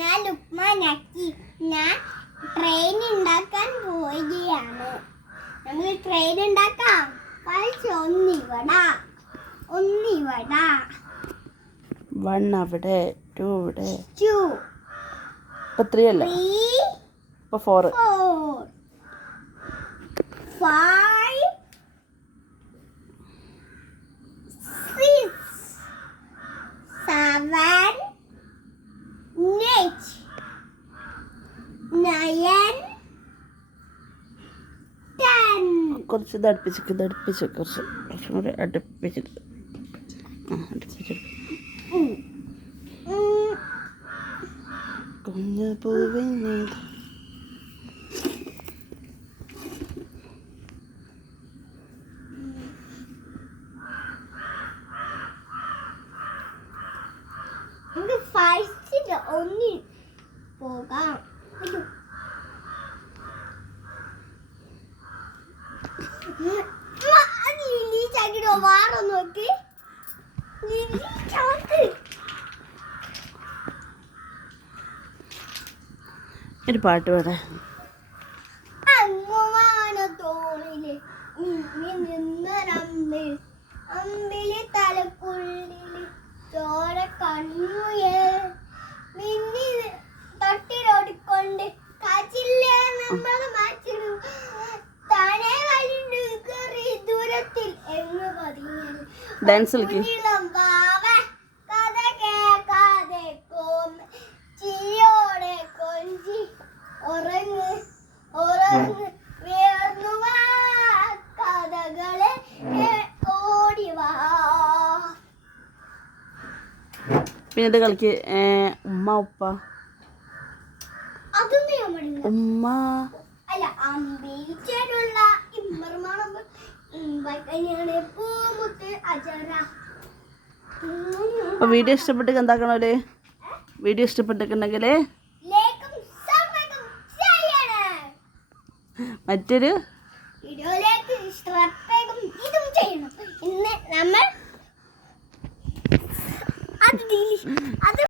ഞാൻ ലുക്മാനാക്കി ഞാൻ ട്രെയിൻ ഉണ്ടാക്കാൻ പോവുകയാണ്. നമ്മൾ ട്രെയിൻ ഉണ്ടാക്കാം. ഒന്നിവിടെ 1 അവിടെ 2 ഇവിടെ 2 ഇപ്പൊ 3 അല്ല 3 ഇപ്പൊ 4 5 6 7 8 9 10 കുറച്ച് ഇത് അടുപ്പിച്ച് കുറച്ചും കൂടെ അടുപ്പിച്ചിട്ട് കുഞ്ഞു പൂവിനെ നമുക്ക് ഫൈറ്റിന് ഒന്നി പോകാം. ലിലി ചാക്കിടോ വാറോ നോക്ക്. ലിലി ചാക്ക് ഒരു പാട്ട് പാടാ. അങ്ങുവാനത്തോളില് നിന്നൊരമ്പിൽ അമ്പിളി തലക്കുള്ളില് ചോര കണ്ണുയേ മിന്നി തൊട്ടിലോടിക്കൊണ്ട് കാച്ചില്ലേ നമ്മൾ മാറ്റിടും താനേ വലിഞ്ഞു കയറി ദൂരത്തിൽ എന്ന് പതിഞ്ഞു ഡാൻസ് കളിക്ക്. കഥ കേൾക്കാതെ ചിരിയോടെ കൊഞ്ചി ഉറങ്ങ് വേർന്നുവാ കഥകളെ ഓടിവാ. പിന്നെ ഇത് കളിക്ക്. ഉമ്മ ഉപ്പ അതൊന്നും ഉമ്മ അല്ല അമ്പേറ്റുള്ള ഇമ്മർമാണം പൂമുത്ത് അജറ. അപ്പോൾ വീഡിയോ ഇഷ്ടപ്പെട്ടെങ്കിൽ എന്താക്കണമല്ലേ? വീഡിയോ ഇഷ്ടപ്പെട്ടിട്ടുണ്ടെങ്കിൽ മറ്റൊരു വീഡിയോയിലേക്ക് ഇതും ചെയ്യണം. ഇന്ന് നമ്മൾ അത്